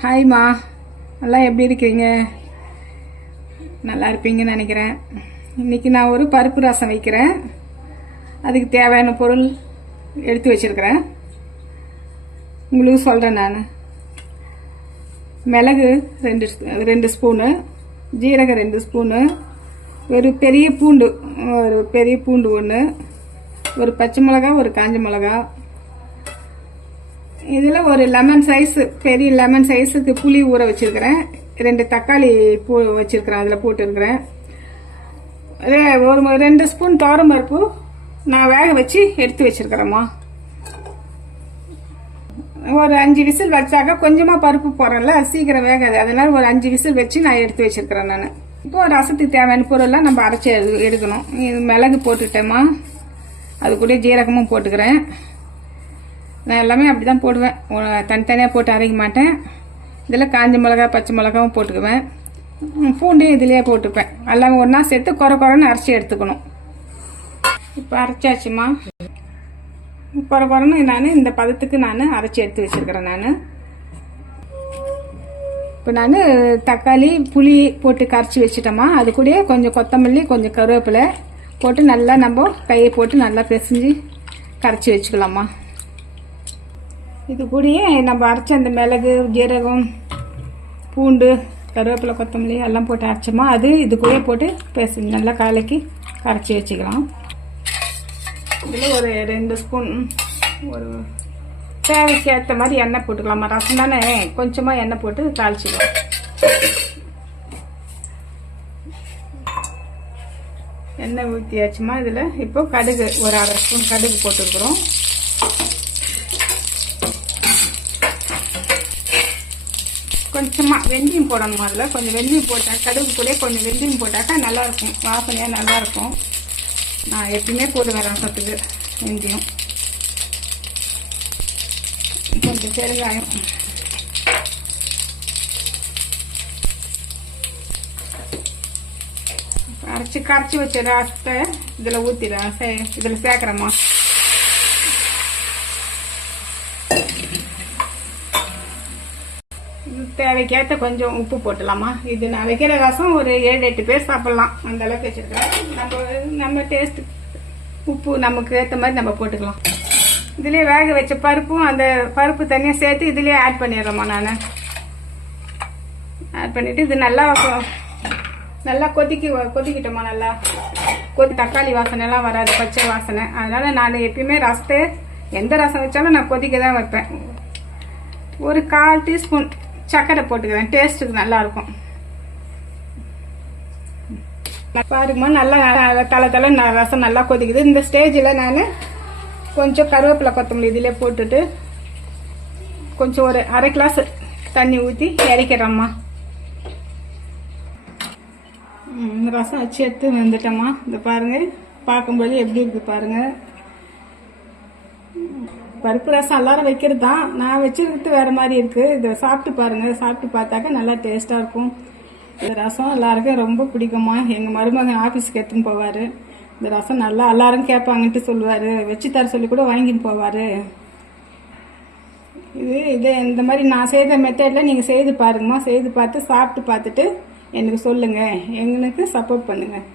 ஹாய்மா, எல்லாம் எப்படி இருக்கீங்க? நல்லா இருப்பீங்கன்னு நினைக்கிறேன். இன்றைக்கி நான் ஒரு பருப்பு ரசம் வைக்கிறேன். அதுக்கு தேவையான பொருள் எடுத்து வச்சுருக்கிறேன், உங்களுக்கு சொல்கிறேன். நான் மிளகு ரெண்டு ஸ்பூனு, ஜீரகம் 2 ஸ்பூனு, ஒரு பெரிய பூண்டு ஒன்று, ஒரு பச்சை மிளகா, ஒரு காஞ்ச மிளகா. இதில் ஒரு பெரிய லெமன் சைஸுக்கு புளி ஊற வச்சுருக்கிறேன். 2 தக்காளி வச்சுருக்கிறேன், அதில் போட்டுருக்கிறேன். ஒரு 2 ஸ்பூன் துவரம் பருப்பு நான் வேக வச்சு எடுத்து வச்சுருக்கிறேம்மா. ஒரு 5 விசில் வச்சாக்க கொஞ்சமாக பருப்பு போடுறேன்ல, சீக்கிரம் வேகாது. அதனால் ஒரு 5 விசில் வச்சு நான் எடுத்து வச்சுருக்கிறேன். நான் இப்போ ரசத்துக்கு தேவையான பொருள்லாம் நம்ம அரைச்சி எடுக்கணும். இது மிளகு போட்டுட்டேம்மா, அது கூட ஜீரகமும் போட்டுக்கிறேன். நான் எல்லாமே அப்படி தான் போடுவேன், தனித்தனியாக போட்டு அரைக்க மாட்டேன். இதில் காஞ்ச மிளகா, பச்சை மிளகாவும் போட்டுக்குவேன். பூண்டையும் இதிலே போட்டுப்பேன். எல்லாமே ஒன்றா சேர்த்து குறைன்னு அரைச்சி எடுத்துக்கணும். இப்போ அரைச்சாச்சுமா. குறைன்னு நான் இந்த பதத்துக்கு நான் அரைச்சி எடுத்து வச்சுருக்கிறேன். நான் இப்போ நான் தக்காளி புளி போட்டு கரைச்சி வச்சுட்டோமா, அது கூட கொஞ்சம் கொத்தமல்லி, கொஞ்சம் கருவேப்பிலை போட்டு நல்லா நம்ம கையை போட்டு நல்லா பிசைஞ்சு கரைச்சி வச்சுக்கலாமா. இது கூடயே நம்ம அரைச்ச அந்த மிளகு, ஜீரகம், பூண்டு, கருவேப்பிலை, கொத்தமல்லி எல்லாம் போட்டு அரைச்சோமா, அது இது கூட போட்டு பிசைஞ்சு நல்லா கலக்கி கரைச்சி வச்சுக்கலாம். இதில் ஒரு 2 ஸ்பூன் ஒரு தேவைக்கு ஏற்ற மாதிரி எண்ணெய் போட்டுக்கலாமா. ரசம் தானே, கொஞ்சமாக எண்ணெய் போட்டு தாளிச்சிக்கலாம். எண்ணெய் ஊற்றியாச்சுமா. இதில் இப்போ கடுகு ஒரு 1/2 ஸ்பூன் கடுகு போட்டுருக்குறோம். கொஞ்சமாக வெந்தயம் போடணும். அதில் கொஞ்சம் வெந்தயம் போட்டால், கடுகு கூட கொஞ்சம் வெந்தயம் போட்டாக்கா நல்லாயிருக்கும், வாசனையாக நல்லாயிருக்கும். நான் எப்பயுமே போடுவேன் ரசத்துக்கு வெந்தயம். கொஞ்சம் பெருங்காயம், கரைச்சி வச்ச ரசத்தை இதில் ஊற்றிடுறேன், இதில் சேர்க்குறேம்மா. தேவைக்கேற்ற கொஞ்சம் உப்பு போட்டுடலாமா. இது நான் வைக்கிற ரசம் ஒரு 7-8 பேர் சாப்பிட்லாம், அந்த அளவுக்கு வச்சுருக்கேன். நம்ம டேஸ்ட்டு உப்பு நமக்கு ஏற்ற மாதிரி நம்ம போட்டுக்கலாம். இதுலேயே வேக வச்ச பருப்பும் அந்த பருப்பு தனியாக சேர்த்து இதுலேயே ஆட் பண்ணிடுறேம்மா. நான் ஆட் பண்ணிவிட்டு இது நல்லா கொதிக்கிட்டோமா. நல்லா தக்காளி வாசனைலாம் வராது, பச்சை வாசனை. அதனால் நான் எப்பயுமே ரசத்தை எந்த ரசம் வச்சாலும் நான் கொதிக்க தான் வைப்பேன். ஒரு 1/4 டீஸ்பூன் சர்க்கரை போட்டுக்கிறேன், டேஸ்ட்டுக்கு நல்லாயிருக்கும். பாருங்கம்மா, நல்லா தலை ரசம் நல்லா கொதிக்குது. இந்த ஸ்டேஜில் நான் கொஞ்சம் கருவேப்பிலை, கொத்தமல்லி இதிலே போட்டுட்டு கொஞ்சம் ஒரு 1/2 கிளாஸ் தண்ணி ஊற்றி இறக்கிறேம்மா. ரசம் வச்சு எடுத்து வந்துட்டோம்மா. இந்த பாருங்கள், பார்க்கும்போது எப்படி இருக்குது பாருங்கள். பருப்பு ரசம் எல்லாரும் வைக்கிறது தான், நான் வச்சுருக்கிறது வேறு மாதிரி இருக்குது. இதை சாப்பிட்டு பாருங்கள், சாப்பிட்டு பார்த்தாக்கா நல்லா டேஸ்ட்டாக இருக்கும். இந்த ரசம் எல்லாருக்கும் ரொம்ப பிடிக்குமா. எங்கள் மருமகன் ஆஃபீஸுக்கு எடுத்துன்னு போவார். இந்த ரசம் நல்லா எல்லாரும் கேட்பாங்கன்ட்டு சொல்லுவார், வச்சு தர சொல்லி கூட வாங்கின்னு போவார். இந்த மாதிரி நான் செய்த மெத்தடில் நீங்கள் செய்து பாருங்கம்மா. செய்து பார்த்து சாப்பிட்டு பார்த்துட்டு எனக்கு சொல்லுங்கள், எங்களுக்கு சப்போர்ட் பண்ணுங்கள்.